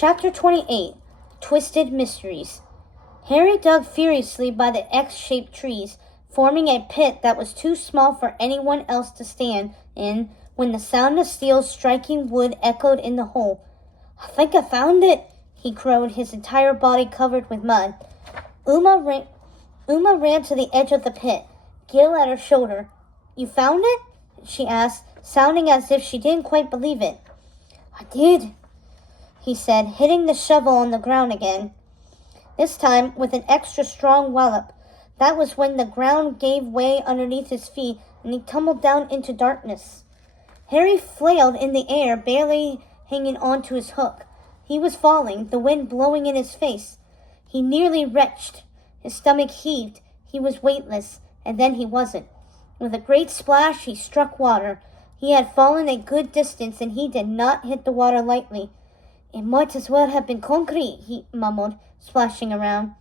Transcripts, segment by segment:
Chapter 28. Twisted Mysteries. Harry dug furiously by the X-shaped trees, forming a pit that was too small for anyone else to stand in when the sound of steel striking wood echoed in the hole. "I think I found it," he crowed, his entire body covered with mud. Uma ran to the edge of the pit, Gil at her shoulder. "You found it?" she asked, sounding as if she didn't quite believe it. "I did," he said, hitting the shovel on the ground again. This time with an extra strong wallop. That was when the ground gave way underneath his feet and he tumbled down into darkness. Harry flailed in the air, barely hanging on to his hook. He was falling, the wind blowing in his face. He nearly retched. His stomach heaved. He was weightless, and then he wasn't. With a great splash, he struck water. He had fallen a good distance, and he did not hit the water lightly. "It might as well have been concrete," he mumbled, splashing around.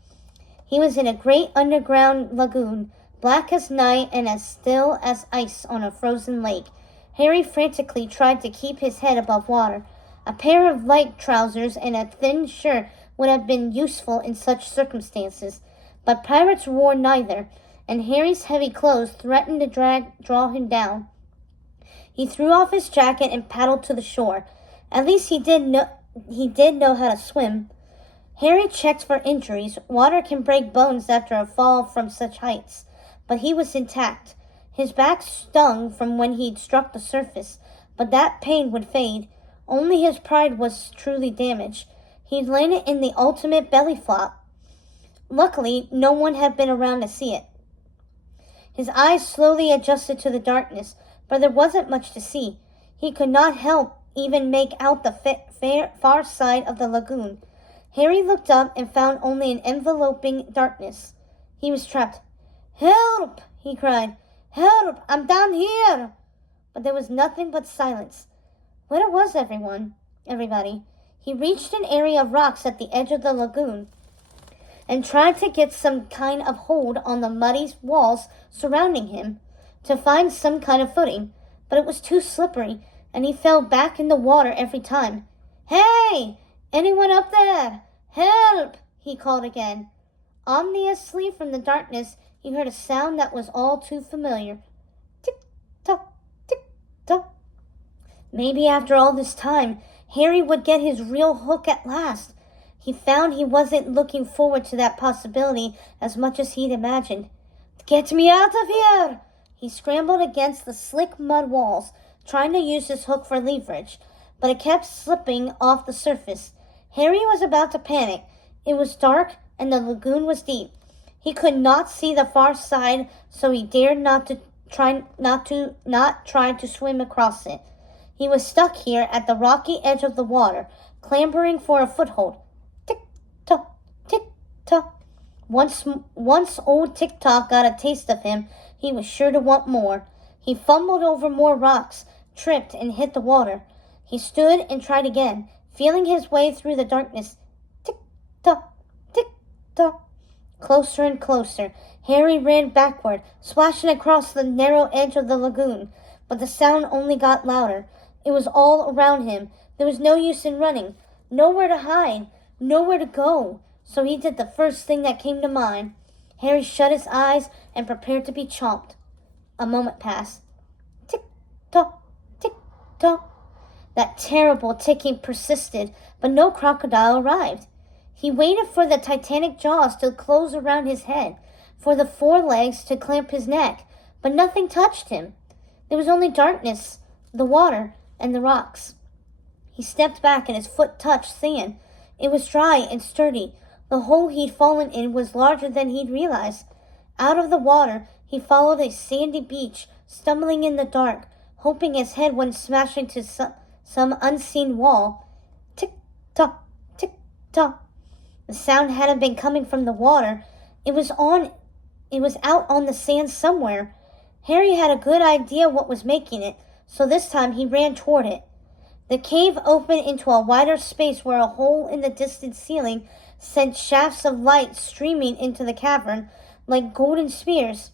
He was in a great underground lagoon, black as night and as still as ice on a frozen lake. Harry frantically tried to keep his head above water. A pair of light trousers and a thin shirt would have been useful in such circumstances, but pirates wore neither, and Harry's heavy clothes threatened to draw him down. He threw off his jacket and paddled to the shore. At least he did know how to swim. Harry checked for injuries. Water can break bones after a fall from such heights, but he was intact. His back stung from when he'd struck the surface, but that pain would fade. Only his pride was truly damaged. He'd landed in the ultimate belly flop. Luckily, no one had been around to see it. His eyes slowly adjusted to the darkness, but there wasn't much to see. He could not help even make out the far side of the lagoon. Harry looked up and found only an enveloping darkness. He was trapped. "Help!" he cried. "Help! I'm down here!" But there was nothing but silence. Where was everybody? He reached an area of rocks at the edge of the lagoon and tried to get some kind of hold on the muddy walls surrounding him, to find some kind of footing, but it was too slippery, and he fell back in the water every time. "Hey! Anyone up there? Help!" he called again. Ominously from the darkness, he heard a sound that was all too familiar. Tick-tock, tick-tock. Maybe after all this time, Harry would get his real hook at last. He found he wasn't looking forward to that possibility as much as he'd imagined. "Get me out of here!" He scrambled against the slick mud walls, trying to use his hook for leverage, but it kept slipping off the surface. Harry was about to panic. It was dark, and the lagoon was deep. He could not see the far side, so he dared not try to swim across it. He was stuck here at the rocky edge of the water, clambering for a foothold. Tick-tock, tick-tock. Once old Tick-tock got a taste of him, he was sure to want more. He fumbled over more rocks, tripped, and hit the water. He stood and tried again, feeling his way through the darkness. Tick-tock, tick-tock. Closer and closer. Harry ran backward, splashing across the narrow edge of the lagoon, but the sound only got louder. It was all around him. There was no use in running. Nowhere to hide. Nowhere to go. So he did the first thing that came to mind. Harry shut his eyes and prepared to be chomped. A moment passed. Tick-tock, tick-tock. That terrible ticking persisted, but no crocodile arrived. He waited for the titanic jaws to close around his head, for the forelegs to clamp his neck, but nothing touched him. There was only darkness, the water, and the rocks. He stepped back and his foot touched sand. It was dry and sturdy. The hole he'd fallen in was larger than he'd realized. Out of the water, he followed a sandy beach, stumbling in the dark, hoping his head wouldn't smash into some unseen wall. Tick-tock, tick-tock. The sound hadn't been coming from the water. It was out on the sand somewhere. Harry had a good idea what was making it, so this time he ran toward it. The cave opened into a wider space where a hole in the distant ceiling sent shafts of light streaming into the cavern like golden spears.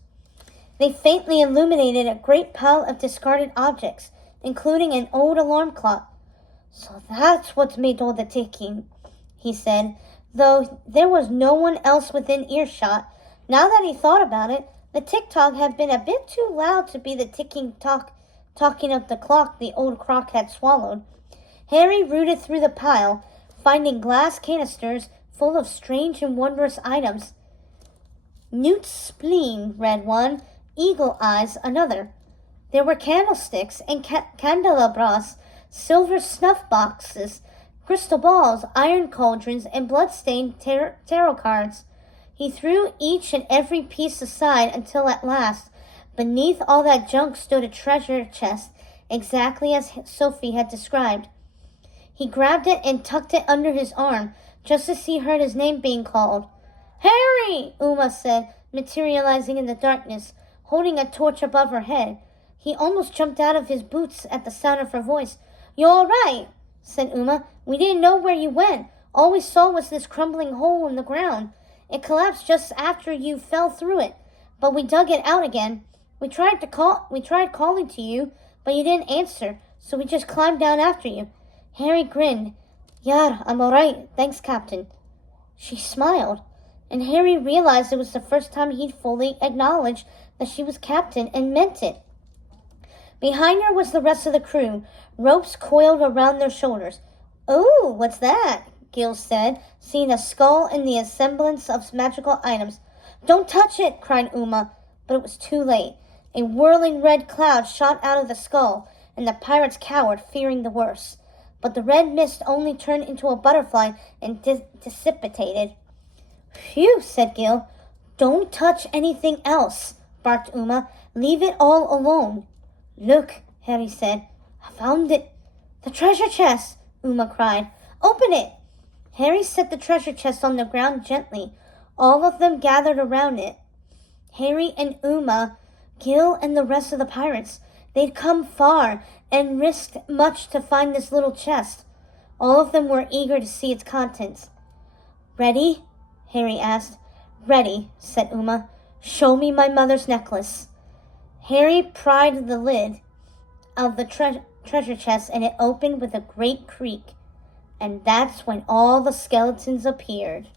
They faintly illuminated a great pile of discarded objects, including an old alarm clock. So that's what made all the ticking, he said, though there was no one else within earshot. Now that he thought about it, the tick-tock had been a bit too loud to be the talking of the clock the old croc had swallowed. Harry rooted through the pile, finding glass canisters full of strange and wondrous items. Newt's spleen, read one, Eagle Eyes, another. There were candlesticks and candelabras, silver snuff boxes, crystal balls, iron cauldrons, and blood-stained tarot cards. He threw each and every piece aside until at last, beneath all that junk stood a treasure chest, exactly as Sophie had described. He grabbed it and tucked it under his arm, just as he heard his name being called. "Harry!" Uma said, materializing in the darkness, holding a torch above her head. He almost jumped out of his boots at the sound of her voice. "You all right?" said Uma. "We didn't know where you went. All we saw was this crumbling hole in the ground. It collapsed just after you fell through it, but we dug it out again. We tried calling to you, but you didn't answer, so we just climbed down after you." Harry grinned. "Yar, I'm all right. Thanks, Captain." She smiled, and Harry realized it was the first time he'd fully acknowledged that she was captain and meant it. Behind her was the rest of the crew, ropes coiled around their shoulders. "Oh, what's that?" Gil said, seeing a skull and the semblance of magical items. "Don't touch it!" cried Uma, but it was too late. A whirling red cloud shot out of the skull, and the pirates cowered, fearing the worst. But the red mist only turned into a butterfly and dissipated. "Phew," said Gil. "Don't touch anything else," barked Uma. "Leave it all alone." "Look," Harry said. "I found it." "The treasure chest!" Uma cried. "Open it!" Harry set the treasure chest on the ground gently. All of them gathered around it. Harry and Uma, Gil and the rest of the pirates. They'd come far and risked much to find this little chest. All of them were eager to see its contents. "Ready?" Harry asked. "Ready," said Uma. "Show me my mother's necklace." Harry pried the lid of the treasure chest, and it opened with a great creak. And that's when all the skeletons appeared.